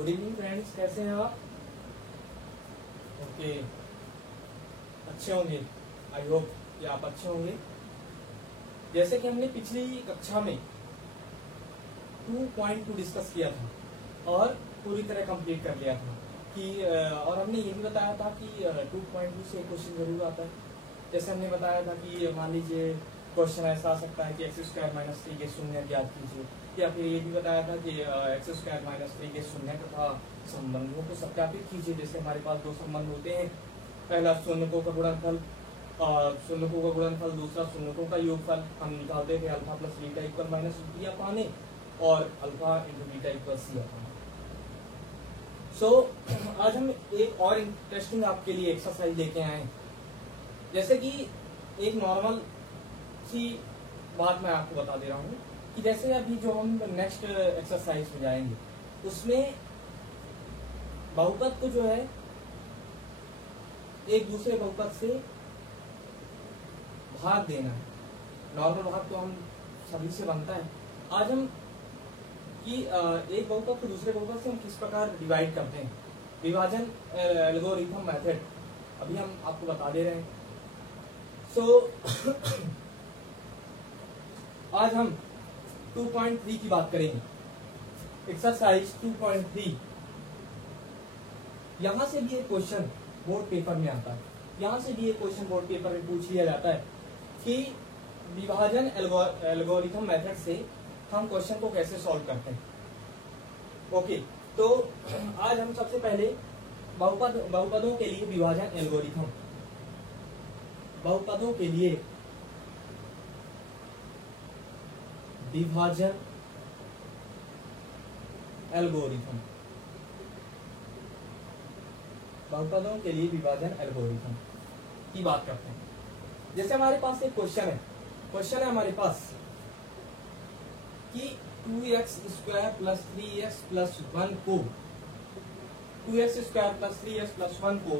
Good evening friends, कैसे हैं आप? ओके, अच्छे होंगे। आई होप कि आप अच्छे होंगे। जैसे कि हमने पिछली कक्षा में 2.2 डिस्कस किया था और पूरी तरह कंप्लीट कर लिया था कि और हमने ये भी बताया था कि 2.2 से क्वेश्चन जरूर आता है। जैसे हमने बताया था कि मान लीजिए क्वेश्चन ऐसा आ सकता है कि x² - 3 के शून्य ज्ञात कीजिए, या फिर ये भी बताया था कि x² - 3 के शून्य तथा संबंधों को सत्यापित कीजिए। जैसे हमारे पास दो संबंध होते हैं, पहला शून्यकों का गुणनफल, शून्यकों का गुणनफल, दूसरा शून्यकों का योगफल। हम निकालते थे alpha plus beta equal minus B upon A और alpha into beta equal C upon. So आज हम एक और इंटरेस्टिंग आपके लिए एक्सरसाइज लेके आए हैं। जैसे कि एक नॉर्मल सी बात मैं आपको बता दे रहा हूँ कि जैसे अभी जो हम नेक्स्ट एक्सरसाइज में जाएंगे उसमें बहुपद को जो है एक दूसरे बहुपद से भाग देना है। नॉर्मल भाग तो हम सभी से बनता है। आज हम कि एक बहुपद को दूसरे बहुपद से हम किस प्रकार डिवाइड करते हैं, विभाजन एल्गोरिथम मेथड अभी हम आपको बता दे रहे हैं। सो आज हम 2.3 की बात करेंगे, एक्सरसाइज 2.3। यहां से भी एक क्वेश्चन बोर्ड पेपर में आता है, यहां से भी एक क्वेश्चन बोर्ड पेपर में पूछ लिया जाता है कि विभाजन एल्गोरिथम मेथड से हम क्वेश्चन को कैसे सॉल्व करते हैं। ओके, तो आज हम सबसे पहले बहुपदों के लिए विभाजन एल्गोरिथम, बहुपदों के लिए विभाजन एल्गोरिथम, बहुपदों के लिए विभाजन एल्गोरिथम की बात करते हैं। जैसे हमारे पास एक क्वेश्चन है हमारे पास कि 2x² + 3x + 1 को 2x² + 3x + 1 को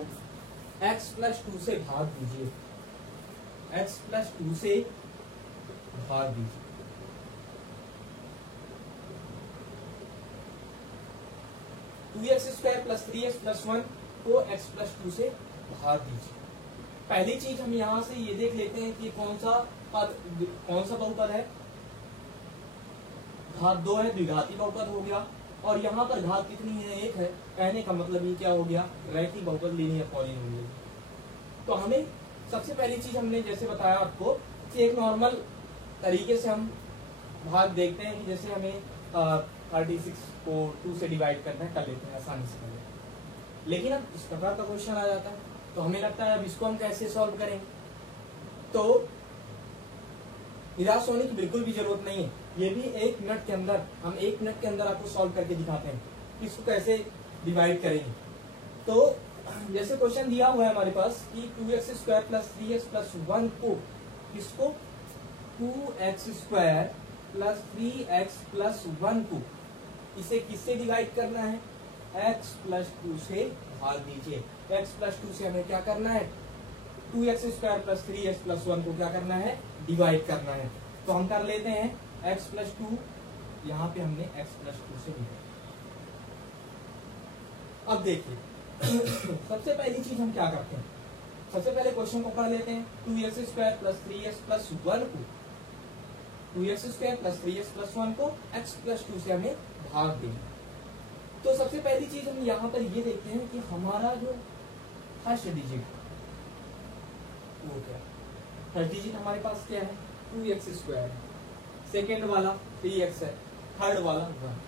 x + 2 से भाग दीजिए, x + 2 से भाग दीजिए। टू x² + 3x + 1 को x + 2 से भाग दीजिए। पहली चीज हम यहां से ये देख लेते हैं कि कौन सा बहुपद है। घात 2 है, द्विघाती बहुपद हो गया। और यहाँ पर घात कितनी है? 1 है। कहने का मतलब ये क्या हो गया? रैखिक बहुपद लीनियर पॉलिनोमियल। तो हमें सबसे पहली चीज हमने जैसे बताया आपको कि एक नॉर्मल तरीके से हम भाग देखते हैं कि जैसे हमें 36 को 2 से डिवाइड करना है, कर लेते हैं, आसानी से कर लेते हैं। लेकिन अब इस प्रकार का क्वेश्चन आ जाता है तो हमें लगता है अब इसको हम कैसे सॉल्व करेंगे। तो निराश होने की बिल्कुल भी जरूरत नहीं है। ये भी 1 मिनट के अंदर, हम 1 मिनट के अंदर आपको सॉल्व करके दिखाते हैं इसको कैसे डिवाइड करेंगे। तो जैसे क्वेश्चन दिया हुआ है हमारे पास कि 2x² + 3x + 1 को इसको 2x² + 3x + 1 को इसे किससे डिवाइड करना है? x + 2 से भाग दीजिए। x + 2 से हमें क्या करना है? 2x² + 3x + 1 को क्या करना है? डिवाइड करना है। तो हम कर लेते हैं x + 2, यहाँ पे हमने x + 2 से डिवाइड। अब देखिए सबसे पहली चीज हम क्या करते हैं, सबसे पहले क्वेश्चन को पढ़ लेते हैं। 2x² + 3x + 1 को 2x² + 3x + 1 को x + 2 से हमें भाग देंगे। तो सबसे पहली चीज हम यहाँ पर ये देखते हैं कि हमारा जो फर्स्ट डिजिट वो क्या है। फर्स्ट डिजिट हमारे पास क्या है? 2x²। सेकेंड वाला 3x है, थर्ड वाला 1।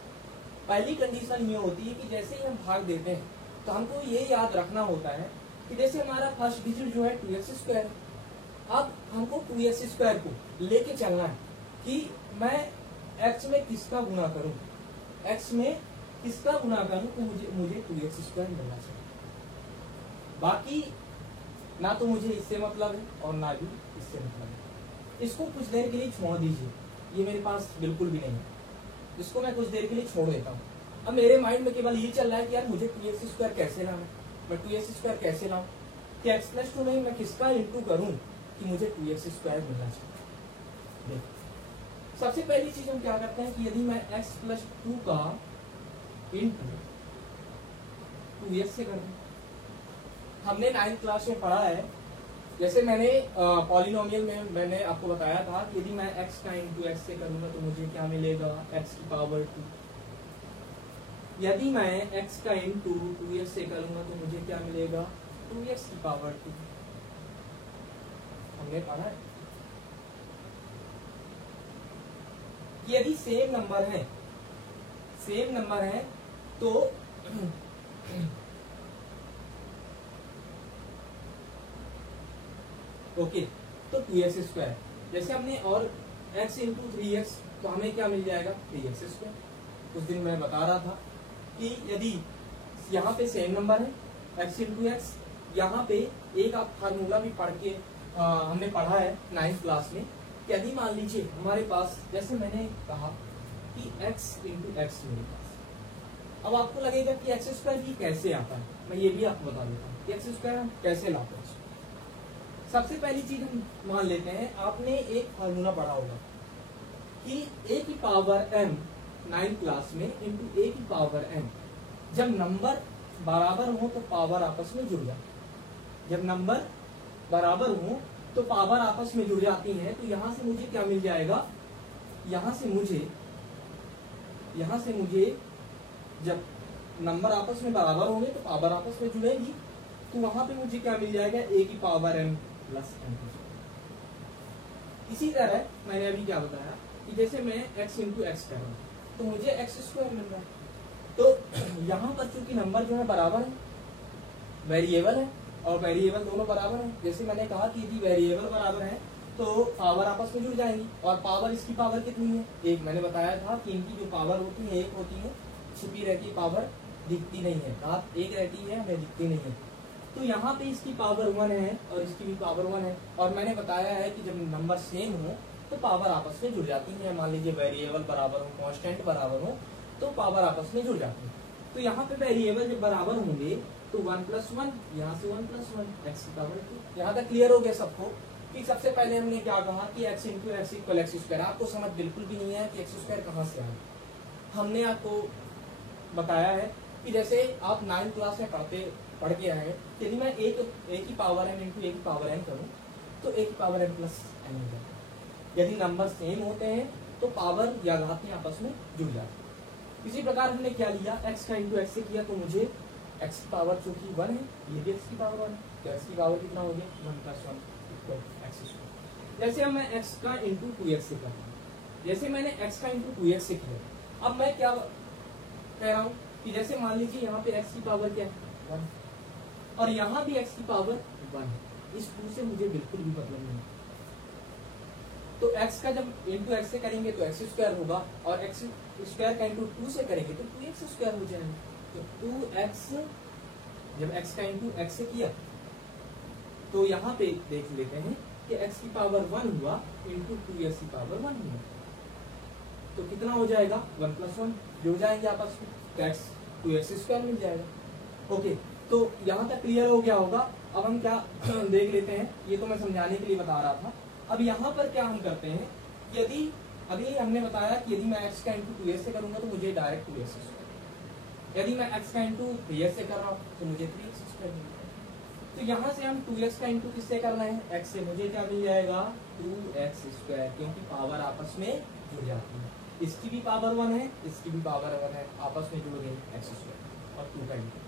पहली कंडीशन ये होती है कि जैसे ही हम भाग देते हैं तो हमको ये याद रखना होता है कि जैसे हमारा फर्स्ट डिजिट जो है 2x², अब हमको 2x² को लेके चलना है कि मैं x में किसका गुना करूं, x में किसका गुना करूं तो मुझे 2x² मिलना चाहिए। बाकी ना तो मुझे इससे मतलब है और ना भी इससे मतलब है। इसको कुछ देर के लिए छोड़ दीजिए, ये मेरे पास बिल्कुल भी नहीं है। इसको मैं कुछ देर के लिए छोड़ देता हूँ। अब मेरे माइंड में केवल ये चल रहा है कि यार मुझे 2x² कैसे लाऊं, मैं 2x² कैसे लाऊं कि x + 2 में मैं किसका इंटू करूं कि मुझे 2x² मिलना चाहिए। देखो सबसे पहली चीज हम क्या करते हैं कि यदि मैं x + 2 का इंटू 2x से कर दूं। हमने 9th क्लास में पढ़ा है, जैसे मैंने पॉलिनोमियल में मैंने आपको बताया था कि यदि मैं x का इंटू एक्स से करूंगा तो मुझे क्या मिलेगा, x की पावर 2। यदि मैं x का इंटू 2x से करूंगा तो मुझे क्या मिलेगा, 2x की पावर 2। हमने पढ़ा है। यदि सेम नंबर है तो ओके, तो 2x स्क्वायर, जैसे हमने और x इंटू 3x तो हमें क्या मिल जाएगा, 3x स्क्वायर। उस दिन मैं बता रहा था कि यदि यहाँ पे सेम नंबर है x इंटू एक्स, यहाँ पे एक आप फार्मूला भी पढ़ के हमने पढ़ा है 9th क्लास में, कि यदि मान लीजिए हमारे पास, जैसे मैंने कहा कि x इंटू एक्स मेरे पास, अब आपको लगेगा कि एक्स स्क्वायर भी कैसे आता है, मैं ये भी आपको बता देता हूँ कि एक्स स्क्वायर हम कैसे लाते हैं। सबसे पहली चीज हम मान लेते हैं, आपने एक फार्मूला पढ़ा होगा कि a की पावर m 9th क्लास में इंटू a की पावर m, जब नंबर बराबर हो तो पावर आपस में जुड़ जाए। जब नंबर बराबर हो तो पावर आपस में जुड़ जाती है, तो यहां से मुझे क्या मिल जाएगा, यहां से मुझे जब नंबर आपस में बराबर होंगे तो पावर आपस में जुड़ेगी, तो वहां पे मुझे क्या मिल जाएगा, a की पावर m प्लस m। इसी तरह मैंने अभी क्या बताया कि जैसे मैं x इंटू एक्स कर रहा हूं तो मुझे x स्क्वायर मिल रहा है। तो यहाँ पर चूंकि नंबर जो है बराबर है, वेरिएबल है और वेरिएबल दोनों बराबर है, जैसे मैंने कहा कि यदि वेरिएबल बराबर है तो पावर आपस में जुड़ जाएंगी, और पावर, इसकी पावर कितनी है, एक। मैंने बताया था कि इनकी जो पावर होती है एक होती है, छिपी रहती है, पावर दिखती नहीं है, रात एक रहती है, हमें दिखती नहीं है। तो यहाँ पे इसकी पावर 1 है और इसकी भी पावर 1 है, और मैंने बताया है कि जब नंबर सेम हो तो पावर आपस में जुड़ जाती है। मान लीजिए वेरिएबल बराबर हो, कांस्टेंट बराबर हो, तो पावर आपस में जुड़ जाती है। तो यहाँ पे वेरिएबल जब बराबर होंगे तो 1 प्लस 1, यहाँ से 1 प्लस 1, एक्स की पावर 2। यहाँ तक क्लियर हो गया सबको कि सबसे पहले हमने क्या कहा कि x into x equal x square. आपको समझ बिल्कुल भी नहीं है कि एक्स स्क्वायर कहाँ से आया। हमने आपको बताया है कि जैसे आप 9th क्लास में पढ़ के आए, यदि मैं a की पावर n इंटू a की पावर n करूँ तो a की पावर n प्लस n हो जाता है। यदि नंबर सेम होते हैं तो पावर या घातें आपस में जुड़ जाती है। इसी प्रकार हमने क्या लिया, x का इंटू एक्स से किया तो मुझे x की पावर चूंकि 1 है, ये भी x की पावर 1 है, तो x की पावर कितना हो गया, 1 प्लस 1 इक्वल एक्स स्क्वायर। जैसे अब मैं x का इंटू 2x से करता हूँ, जैसे मैंने x का इंटू 2x से किया, अब मैं क्या कह रहा हूँ कि जैसे मान लीजिए यहाँ पे x की पावर क्या है, 1, और यहाँ भी x की पावर 1 है। इस 2 से मुझे बिल्कुल भी मतलब नहीं। तो x का जब इंटू एक्स से करेंगे तो एक्स स्क्वायर होगा, और एक्स स्क्वायर का इंटू 2 से करेंगे तो 2x स्क्वायर हो जाएगा। तो 2x, जब x का इंटू एक्स से किया तो यहाँ पे देख लेते हैं कि x की पावर 1 हुआ इंटू 2x की पावर 1 हुआ, तो कितना हो जाएगा, 1 प्लस 1 जुड़ जाएंगे आपस में, तो x 2x स्क्वायर मिल जाएगा। ओके, तो यहाँ तक क्लियर हो गया होगा। अब हम क्या देख लेते हैं, ये तो मैं समझाने के लिए बता रहा था। अब यहाँ पर क्या हम करते हैं, यदि अभी हमने बताया कि यदि मैं x का इंटू 2x से करूंगा तो मुझे डायरेक्ट 2x स्क्वायर, यदि मैं x का इंटू 3x से कर रहा हूँ तो मुझे 3x स्क्वायर मिल जाएगा। तो यहाँ से हम 2x का इंटू किससे करना है, x से, मुझे क्या मिल जाएगा, 2x स्क्वायर, क्योंकि पावर आपस में जुड़ जाती है। इसकी भी पावर 1 है, इसकी भी पावर 1 है, आपस में जुड़ गई, x स्क्वायर और 2 का इंटू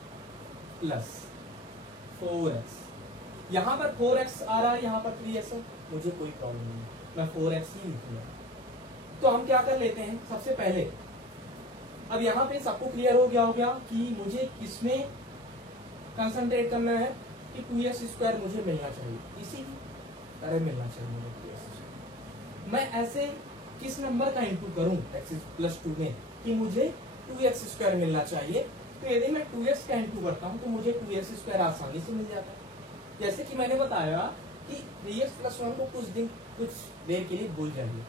प्लस 4x। यहाँ पर 4x आ रहा है, यहाँ पर 3x है, मुझे कोई प्रॉब्लम नहीं, मैं 4x ही लिखूंगा। तो हम क्या कर लेते हैं, सबसे पहले अब यहाँ पे सबको क्लियर हो गया कि मुझे किसमें कंसंट्रेट करना है, कि 2x स्क्वायर मुझे मिलना चाहिए, इसी तरह मिलना चाहिए मुझे 2x। मैं ऐसे किस नंबर का इंटू करूं x प्लस 2 में कि मुझे 2x स्क्वायर मिलना चाहिए। तो यदि मैं 2x का इंटू करता हूं तो मुझे 2x स्क्वायर आसानी से मिल जाता है। जैसे कि मैंने बताया कि 3x प्लस 1 को कुछ देर के लिए भूल जाइए,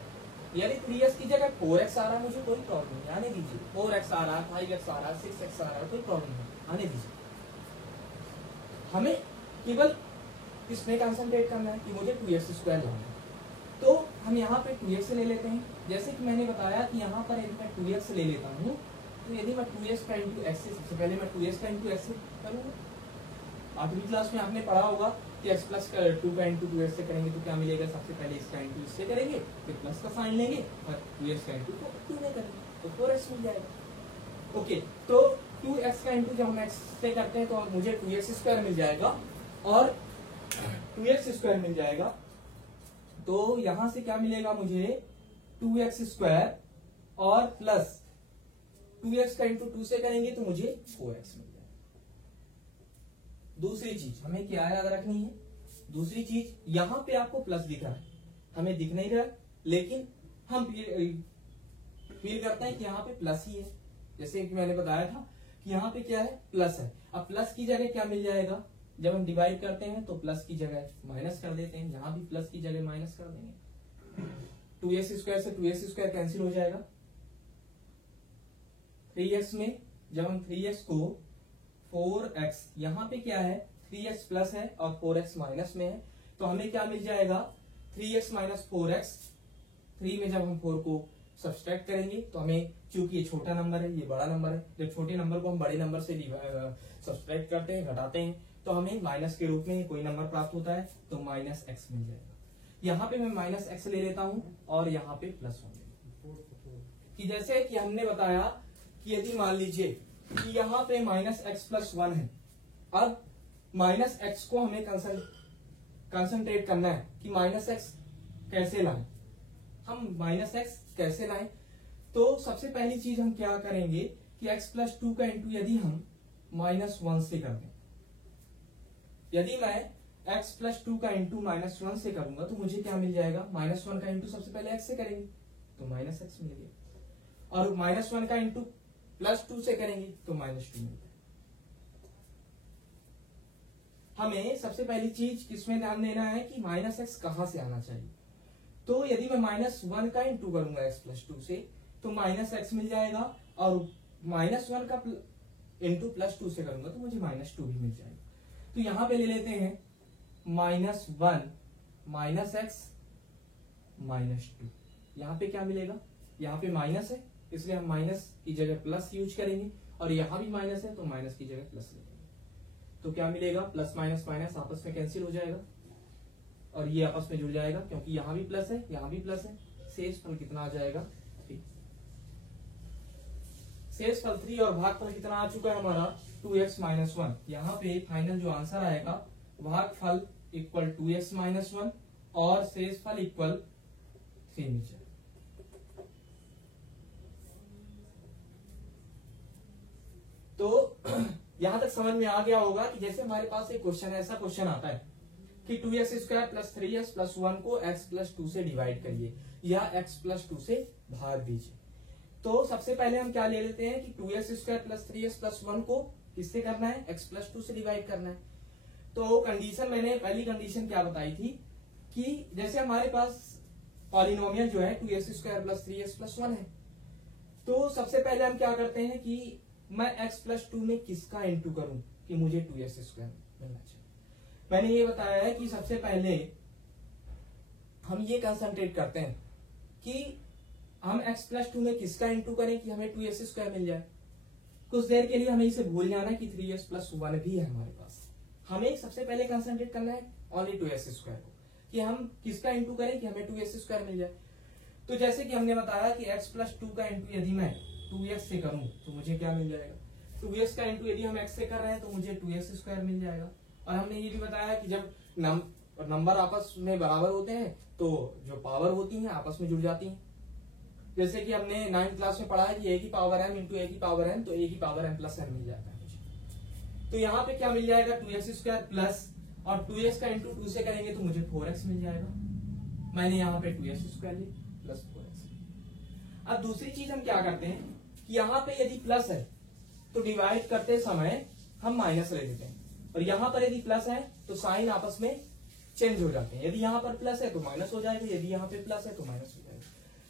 यानी 3x की जगह 4x आ रहा है, मुझे कोई प्रॉब्लम नहीं, आने दीजिए। 4x आ रहा है, 5x आ रहा है, 6x आ रहा है, कोई प्रॉब्लम नहीं, आने दीजिए। हमें केवल इसमें कंसंट्रेट करना है कि मुझे 2x स्क्वायर लाना है। तो हम यहाँ पे 2x ले लेते हैं। जैसे कि मैंने बताया कि यहाँ पर यदि मैं 2x ले लेता हूँ तो यदि मैं 2x का इंटू एक्स से, सबसे पहले मैं 2x का इंटू एक्स से करूंगा। 8वीं क्लास में आपने पढ़ा होगा कि x प्लस 2 का इंटू 2x से करेंगे तो क्या मिलेगा, सबसे पहले इसका इंटू इससे करेंगे, फिर प्लस का साइन लेंगे और 2x का इंटू 2 में करेंगे तो 4x मिल जाएगा। ओके, तो 2x का इंटू जब हम x से करते हैं तो मुझे 2x स्क्वायर मिल जाएगा और 2x स्क्वायर मिल जाएगा। तो यहां से क्या मिलेगा मुझे 2x स्क्वायर और प्लस 2x का इंटू 2 से करेंगे तो मुझे 4x मिल जाएगा। दूसरी चीज हमें क्या याद रखनी है, दूसरी चीज यहां पे आपको प्लस दिखा है, हमें दिख नहीं रहा लेकिन हम फील करते हैं कि यहाँ पे प्लस ही है। जैसे कि मैंने बताया था कि यहाँ पे क्या है, प्लस है। अब प्लस की जगह क्या मिल जाएगा, जब हम डिवाइड करते हैं तो प्लस की जगह माइनस कर देते हैं, यहाँ भी प्लस की जगह माइनस कर देंगे। 2x स्क्वायर से 2x स्क्वायर कैंसिल हो जाएगा। 3x में जब हम 3x को 4x, यहाँ पे क्या है 3x प्लस है और 4x माइनस में है तो हमें क्या मिल जाएगा 3x माइनस 4x। 3 में जब हम 4 को सब्सट्रैक्ट करेंगे तो हमें, चूंकि ये छोटा नंबर है ये बड़ा नंबर है, जब छोटे नंबर को हम बड़े नंबर से सब्सट्रैक्ट करते हैं, घटाते हैं तो हमें माइनस के रूप में कोई नंबर प्राप्त होता है तो माइनस x मिल जाएगा। यहाँ पे मैं माइनस x ले लेता हूं और यहाँ पे प्लस 1 कि जैसे कि हमने बताया कि यदि मान लीजिए कि यहाँ पे माइनस एक्स प्लस 1 है, अब माइनस एक्स को हमें कंसंट्रेट करना है कि माइनस एक्स कैसे लाएं, हम माइनस एक्स कैसे लाएं। तो सबसे पहली चीज हम क्या करेंगे कि x प्लस 2 का इंटू यदि हम माइनस 1 से कर दें, यदि मैं x प्लस 2 का इंटू माइनस 1 से करूंगा तो मुझे क्या मिल जाएगा, माइनस 1 का इंटू सबसे पहले x से करेंगे तो माइनस एक्स मिल गया और माइनस 1 का इंटू प्लस 2 से करेंगे तो माइनस 2 मिलता है। हमें सबसे पहली चीज किसमें ध्यान देना है कि माइनस एक्स कहां से आना चाहिए। तो यदि मैं माइनस 1 का इंटू करूंगा एक्स प्लस 2 से तो माइनस एक्स मिल जाएगा और माइनस 1 का इंटू प्लस 2 से करूंगा तो मुझे माइनस 2 भी मिल जाएगा। तो यहां पे ले लेते हैं माइनस 1 माइनस एक्स माइनस 2, यहां पे क्या मिलेगा, यहाँ पे माइनस है इसलिए हम माइनस की जगह प्लस यूज करेंगे और यहां भी माइनस है तो माइनस की जगह प्लस लेंगे तो क्या मिलेगा, प्लस माइनस माइनस आपस में कैंसिल हो जाएगा और ये आपस में जुड़ जाएगा क्योंकि यहां भी प्लस है यहां भी प्लस है। शेषफल कितना आ जाएगा 3, शेषफल 3 और भागफल कितना आ चुका है हमारा 2x माइनस 1। यहाँ पे फाइनल जो आंसर आएगा भागफल इक्वल 2x माइनस 1 और शेषफल इक्वल 3 मिल जाएगा। तो यहां तक समझ में आ गया होगा कि जैसे हमारे पास एक क्वेश्चन है, ऐसा क्वेश्चन आता है कि 2x square plus 3x plus 1 को x प्लस 2 से डिवाइड करिए या x प्लस 2 से भाग दीजिए। तो सबसे पहले हम क्या ले लेते हैं कि 2x square plus 3x plus 1 को किससे करना है, x प्लस 2 से डिवाइड करना है। तो कंडीशन, मैंने पहली कंडीशन क्या बताई थी कि जैसे हमारे पास पॉलिनोमियल जो है 2x square plus 3x plus 1 है, तो सबसे पहले हम क्या करते हैं कि मैं x प्लस 2 में किसका इंटू करूं कि मुझे 2x स्क्वायर मिलना चाहिए। मैंने ये बताया है कि सबसे पहले हम ये कंसंट्रेट करते हैं कि हम x प्लस 2 में किसका इंटू करें कि हमें 2x स्क्वायर मिल जाए। कुछ देर के लिए हमें इसे भूल जाना है कि 3x प्लस 1 भी है हमारे पास। हमें सबसे पहले कंसंट्रेट करना है ओनली 2x स्क्वायर को कि हम किसका इंटू करें कि हमें 2x स्क्वायर मिल जाए। तो जैसे कि हमने बताया कि x प्लस 2 का इंटू यदि मैं 2x से करूं तो मुझे क्या मिल जाएगा, 2x का इंटू यदि हम x से कर रहे हैं तो मुझे 2x स्क्वायर मिल जाएगा। और हमने ये भी बताया कि जब नंबर आपस में बराबर होते हैं तो जो पावर होती है आपस में जुड़ जाती हैं। जैसे कि हमने 9th क्लास में पढ़ा है कि a की पावर m इंटू a की पावर n, तो a की पावर m प्लस n मिल जाता है मुझे। तो यहाँ पे क्या मिल जाएगा 2x स्क्वायर प्लस, और 2x का इंटू 2 से करेंगे तो मुझे 4x मिल जाएगा। मैंने यहाँ पे 2x स्क्वायर ली प्लस 4x। अब दूसरी चीज हम क्या करते हैं कि यहाँ पे यदि प्लस है तो डिवाइड करते समय हम माइनस ले लेते हैं, और यहाँ पर यदि प्लस है तो साइन आपस में चेंज हो जाते हैं। यदि यहाँ पर प्लस है तो माइनस हो जाएगा, यदि यहाँ पे प्लस है तो माइनस हो जाएगा।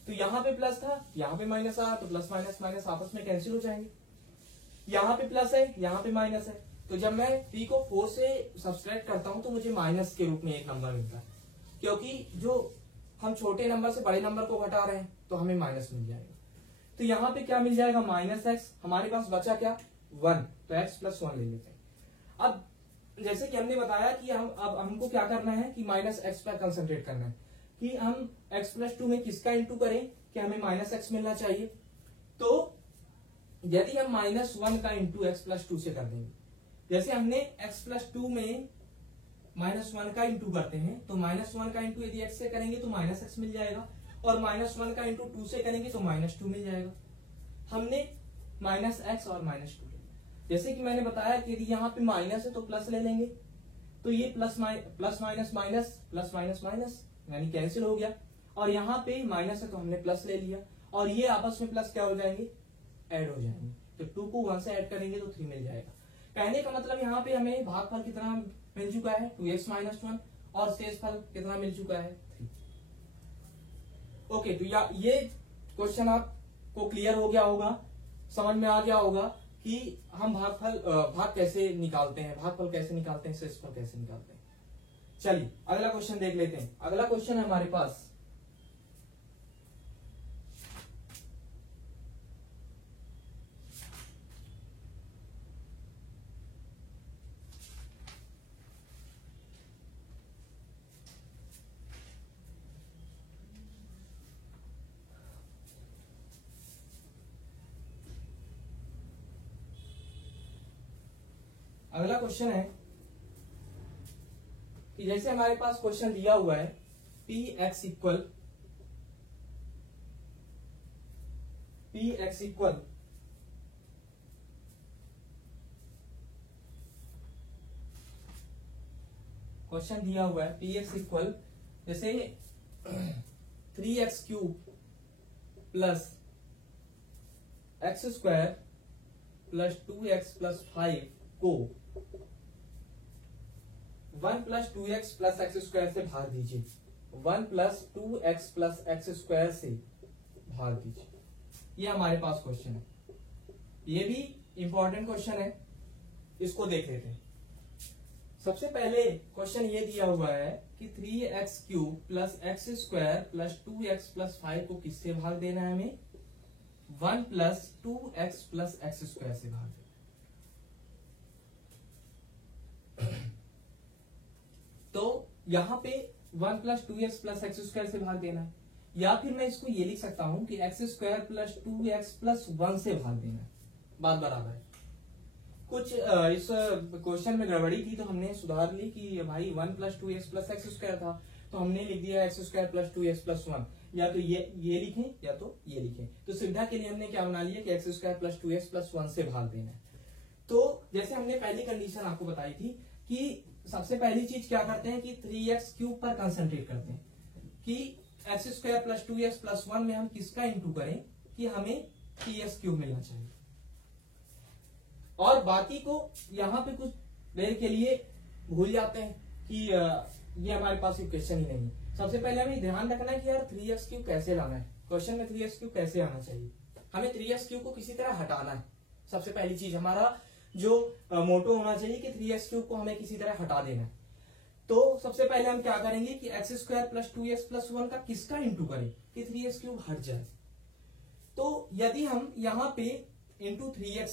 तो यहाँ पे प्लस था, यहाँ पे माइनस आया तो प्लस माइनस माइनस आपस में कैंसिल हो जाएंगे। यहाँ पे प्लस है, यहाँ पे माइनस है, तो जब मैं 3 को 4 से सब्सट्रैक्ट करता हूं तो मुझे माइनस के रूप में एक नंबर मिलता है, क्योंकि जो हम छोटे नंबर से बड़े नंबर को घटा रहे हैं तो हमें माइनस मिल जाएगा। तो यहाँ पे क्या मिल जाएगा माइनस एक्स, हमारे पास बचा क्या 1, तो x प्लस 1 ले लेते हैं। अब जैसे कि हमने बताया कि हम अब हमको क्या करना है कि माइनस एक्स पर कंसंट्रेट करना है, कि हम x प्लस 2 में किसका इंटू करें कि हमें माइनस एक्स मिलना चाहिए। तो यदि हम -1 का इंटू एक्स प्लस 2 से कर देंगे, जैसे हमने x प्लस 2 में -1 का इंटू करते हैं, तो -1 का इंटू यदि x से करेंगे तो माइनस एक्स मिल जाएगा, और -1 का इंटू 2 से करेंगे तो -2 मिल जाएगा। हमने -x और -2 ले लिया। जैसे कि मैंने बताया कि यदि यहाँ पे माइनस है तो प्लस ले लेंगे, तो ये plus minus minus plus minus minus यानी कैंसिल हो गया, और यहाँ पे माइनस है तो हमने प्लस ले लिया, और ये आपस में प्लस क्या हो जाएंगे, ऐड हो जाएंगे। तो 2 को 1 से ऐड करेंगे तो 3 मिल जाएगा। कहने का मतलब यहाँ पे हमें भागफल कितना मिल चुका है, 2x - 1, और शेषफल कितना मिल चुका है, 3। ओके, तो ये क्वेश्चन आपको क्लियर हो गया होगा, समझ में आ गया होगा कि हम भाग कैसे निकालते हैं, भागफल कैसे निकालते हैं, शेषफल कैसे निकालते हैं। चलिए अगला क्वेश्चन देख लेते हैं। अगला क्वेश्चन है हमारे पास अगला क्वेश्चन है कि जैसे हमारे पास क्वेश्चन दिया हुआ है px इक्वल क्वेश्चन दिया हुआ है px इक्वल जैसे 3x³ plus x² plus 2x plus 5 को 1 प्लस 2x प्लस x² से भाग दीजिए, 1 प्लस 2x प्लस x² से भाग दीजिए। ये हमारे पास क्वेश्चन है, ये भी इंपॉर्टेंट क्वेश्चन है, इसको देख लेते हैं। सबसे पहले क्वेश्चन ये दिया हुआ है कि 3x³ plus x² plus 2x plus 5 को किससे भाग देना है हमें, 1 प्लस 2x प्लस x² से भाग देना। तो यहां पे 1 प्लस 2x प्लस x² से भाग देना है, या फिर मैं इसको ये लिख सकता हूं कि x² प्लस 2x प्लस 1 से भाग देना है। बात बराबर है। कुछ इस क्वेश्चन में गड़बड़ी थी तो हमने सुधार ली कि भाई 1 प्लस 2x प्लस x² था, तो हमने लिख दिया x² प्लस 2x प्लस 1, या तो ये लिखें या तो ये लिखें। तो सुविधा के लिए हमने क्या बना लिया कि x² प्लस 2x प्लस 1 से भाग देना है। तो जैसे हमने पहली कंडीशन आपको बताई थी कि सबसे पहली चीज क्या करते हैं कि 3x³ पर कंसंट्रेट करते हैं कि x² प्लस 2x प्लस 1 में हम किसका इंटू करें कि हमें 3x³ मिलना चाहिए, और बाकी को यहाँ पे कुछ देर के लिए भूल जाते हैं कि ये हमारे पास क्वेश्चन ही नहीं है। सबसे पहले हमें ध्यान रखना है कि यार 3x³ कैसे लाना है, क्वेश्चन में 3x³ कैसे आना चाहिए। हमें 3x³ को किसी तरह हटाना है। सबसे पहली चीज हमारा जो मोटो होना चाहिए कि 3x³ को हमें किसी तरह हटा देना है। तो सबसे पहले हम क्या करेंगे कि x² प्लस 2x प्लस 1 का किसका इंटू करें कि 3x³ हट जाए। तो यदि हम यहाँ पे इंटू 3x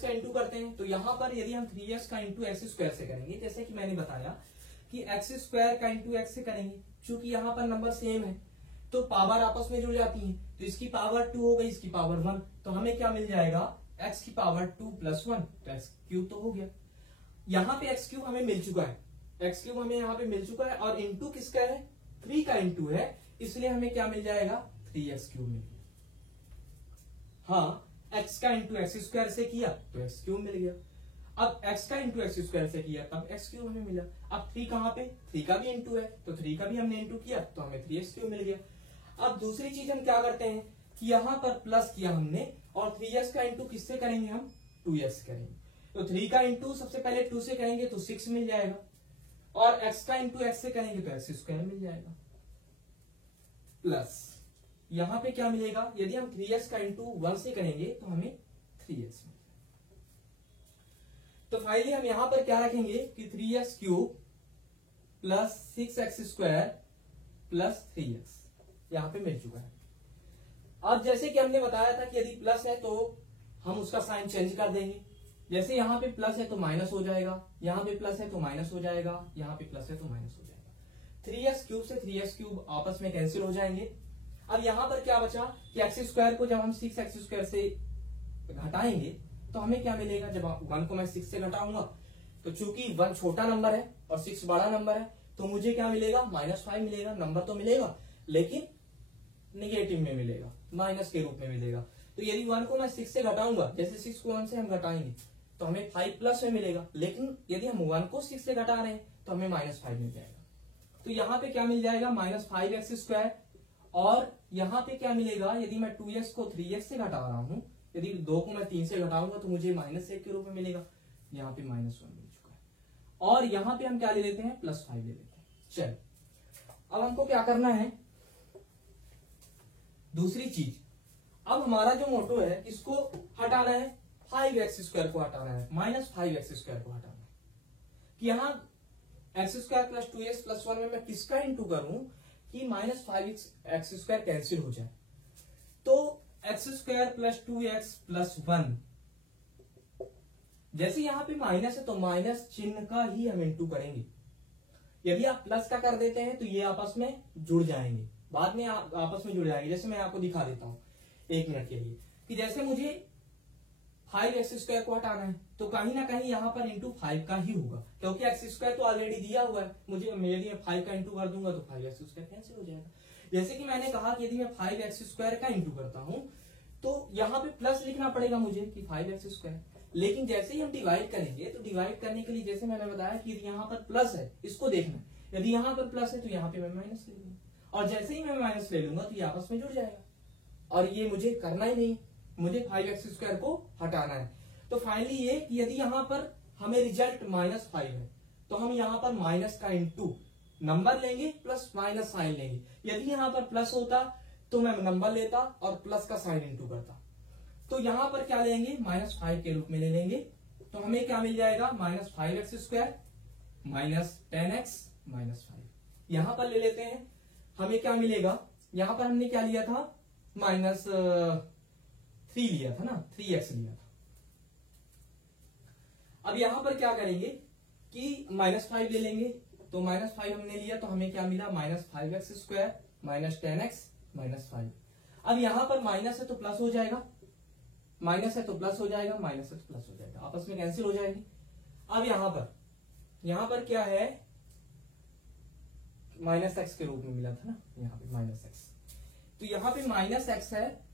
का इंटू करते हैं, तो यहां पर यदि हम 3x का इंटू x² से करेंगे, जैसे कि मैंने बताया कि x² का इंटू x से करेंगे, चूंकि यहां पर नंबर सेम है तो पावर आपस में जुड़ जाती है, तो इसकी पावर 2 हो गई, इसकी पावर 1, तो हमें क्या मिल जाएगा x की पावर 2 प्लस 1, तो x³ तो हो गया। यहाँ पे x³ हमें मिल चुका है, x³ हमें यहाँ पे मिल चुका है, और इंटू किसका है 3 का इंटू है, इसलिए हमें क्या मिल जाएगा 3x³ मिल गया। हाँ, x का इंटू x² से किया तो x³ मिल गया, अब x का इंटू x² से किया तब x³ हमें मिला। अब 3 कहां पे, 3 का भी इंटू है तो 3 का भी हमने इंटू किया तो हमें 3x³ मिल गया। अब दूसरी चीज हम क्या करते हैं कि यहां पर प्लस किया हमने, और 3x का इंटू किससे करेंगे हम 2x करेंगे, तो 3 का इंटू सबसे पहले 2 से करेंगे तो 6 मिल जाएगा, और x का इंटू x से करेंगे तो x² मिल जाएगा, प्लस यहां पे क्या मिलेगा यदि हम 3x का इंटू 1 से करेंगे तो हमें 3x मिलेगा। तो फाइनली हम यहां पर क्या रखेंगे कि 3x³ plus 6x² plus 3x यहां पे मिल चुका है। अब जैसे कि हमने बताया था कि यदि प्लस है तो हम उसका साइन चेंज कर देंगे, जैसे यहाँ पे प्लस है तो माइनस हो जाएगा, यहाँ पे प्लस है तो माइनस हो जाएगा, यहाँ पे प्लस है तो माइनस हो जाएगा। 3x क्यूब से 3x क्यूब आपस में कैंसिल हो जाएंगे। अब यहाँ पर क्या बचा कि एक्स स्क्वायर को जब हम 6x स्क्वायर से घटाएंगे तो हमें क्या मिलेगा, जब 1 को मैं 6 से घटाऊंगा तो चूंकि 1 छोटा नंबर है और 6 बड़ा नंबर है तो मुझे क्या मिलेगा, -5 मिलेगा। नंबर तो मिलेगा लेकिन निगेटिव में मिलेगा, माइनस के रूप में मिलेगा। तो यदि 1 को मैं 6 से घटाऊंगा, जैसे 6 को 1 से हम घटाएंगे तो हमें 5 प्लस में मिलेगा, लेकिन यदि हम 1 को 6 से घटा रहे हैं तो हमें -5 मिल जाएगा। तो यहाँ पे क्या मिल जाएगा, -5x स्क्वायर। और यहाँ पे क्या मिलेगा, यदि मैं 2x को 3x से घटा रहा हूं, यदि 2 को मैं 3 से घटाऊंगा तो मुझे -1 के रूप में मिलेगा। यहाँ पे -1 मिल चुका है। और यहाँ पे हम क्या ले लेते हैं, +5 ले लेते हैं। चल अब हमको क्या करना है, दूसरी चीज, अब हमारा जो मोटो है इसको हटाना है, 5x स्क्वायर को हटाना है, -5x स्क्वायर को हटाना है। कि यहाँ x square plus 2x plus 1 में मैं किसका इंटू करूं कि -5x स्क्वायर कैंसिल हो जाए। तो x square plus 2x plus 1, जैसे यहाँ पे माइनस है तो माइनस चिन्ह का ही हम इंटू करेंगे। यदि आप प्लस का कर देते हैं तो ये आपस में जुड़ जाएंगे, बाद में आपस में जुड़ जाएंगे। जैसे मैं आपको दिखा देता हूं 1 मिनट के लिए, कि जैसे मुझे 5x स्क्वायर को हटाना है तो कहीं ना कहीं यहाँ पर इंटू 5 का ही होगा, क्योंकि x स्क्वायर तो ऑलरेडी दिया हुआ है मुझे। यदि मैं 5 का इंटू कर दूंगा तो 5x स्क्वायर कैंसिल हो जाएगा। जैसे कि मैंने कहा कि यदि मैं 5x स्क्वायर का इंटू करता हूं तो यहाँ पे प्लस लिखना पड़ेगा मुझे कि 5x स्क्वायर। लेकिन जैसे ही हम डिवाइड करेंगे तो डिवाइड करने के लिए जैसे मैंने बताया कि यदि यहाँ पर प्लस है, इसको देखना, यदि यहाँ पर प्लस है तो यहाँ पे मैं माइनस ले लूंगा, और जैसे ही मैं माइनस ले लूंगा तो ये आपस में जुड़ जाएगा। और ये मुझे करना ही नहीं, मुझे 5x स्क्वायर को हटाना है। तो फाइनली ये कि यदि यहाँ पर हमें रिजल्ट -5 है तो हम यहाँ पर माइनस का इंटू नंबर लेंगे प्लस माइनस साइन लेंगे। यदि यहाँ पर प्लस होता तो मैं नंबर लेता और प्लस का साइन इंटू करता। तो यहाँ पर क्या लेंगे, -5 के रूप में ले लेंगे। तो हमें क्या मिल जाएगा, -5x स्क्वायर -10x -5। यहां पर ले लेते हैं, हमें क्या मिलेगा, यहां पर हमने क्या लिया था, -3 लिया था ना, 3x लिया था। अब यहां पर क्या करेंगे कि -5 ले लेंगे। तो -5 हमने लिया तो हमें क्या मिला, -5x स्क्वायर -10x -5। अब यहां पर माइनस है तो प्लस हो जाएगा, माइनस है तो प्लस हो जाएगा, माइनस है तो प्लस हो जाएगा, आपस में कैंसिल हो जाएगी। अब यहां पर क्या है, -x के रूप में मिला था ना, यहाँ पे -x। तो यहाँ पे -x है